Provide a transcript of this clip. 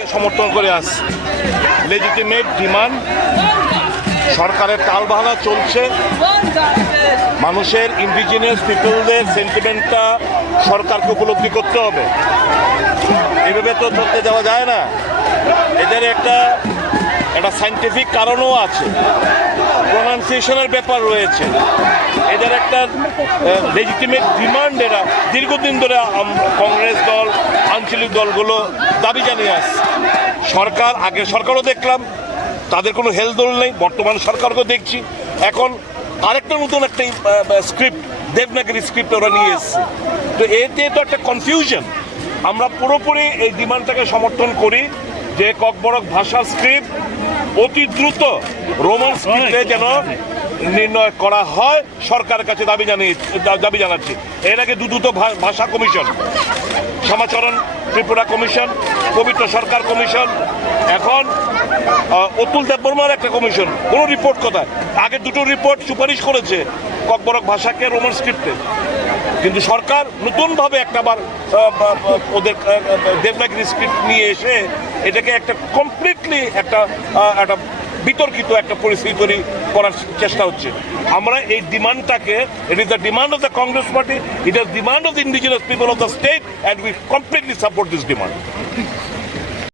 সমর্থন করে আসছে লেজিটিমেট ডিমান্ড সরকারের তালবাহানা চলছে। মানুষের ইন্ডিজিনিয়াস পিপলদের সেন্টিমেন্টটা সরকারকে উপলব্ধি করতে হবে। এভাবে তো ধরতে যাওয়া যায় না। এদের একটা একটা সাইন্টিফিক কারণও আছে। প্রোনাউন্সিয়েশনের ব্যাপার রয়েছে। এদের একটা লেজিটিমেট ডিমান্ড এরা। দীর্ঘদিন ধরে কংগ্রেস দল, আঞ্চলিক দলগুলো দাবি জানিয়ে আসছে। সরকার আগের সরকারও দেখলাম, তাদের কোনো হেলদোল নেই, বর্তমান সরকারকেও দেখছি। এখন আরেকটা নতুন একটা স্ক্রিপ্ট দেবনাগরী স্ক্রিপ্ট ওরা নিয়ে এসছে। তো এতে তো একটা কনফিউশন আমরা পুরোপুরি এই ডিমান্ডটাকে সমর্থন করি যে ককবরক ভাষার স্ক্রিপ্ট অতি দ্রুত রোমান স্ক্রিপ্টে যেন নির্ণয় করা হয়, সরকারের কাছে দাবি জানিয়ে দাবি জানাচ্ছি। এর আগে দুদুত ভাষা কমিশন, সমাচরণ ত্রিপুরা কমিশন, পবিত্র সরকার কমিশন, এখন অতুল দেববর্মার একটা কমিশন। কোনো রিপোর্ট কোথায়? আগে দুটো রিপোর্ট সুপারিশ করেছে ককবরক ভাষাকে রোমান স্ক্রিপ্টে কিন্তু সরকার নতুনভাবে একটা বার ওদের দেবনাগরী স্ক্রিপ্ট নিয়ে এসে এটাকে একটা কমপ্লিটলি একটা একটা বিতর্কিত একটা পরিস্থিতি তৈরি করার চেষ্টা হচ্ছে। আমরা এই ডিমান্ডটাকে it is the demand of the Congress party it is demand of the indigenous people of the state and we completely support this demand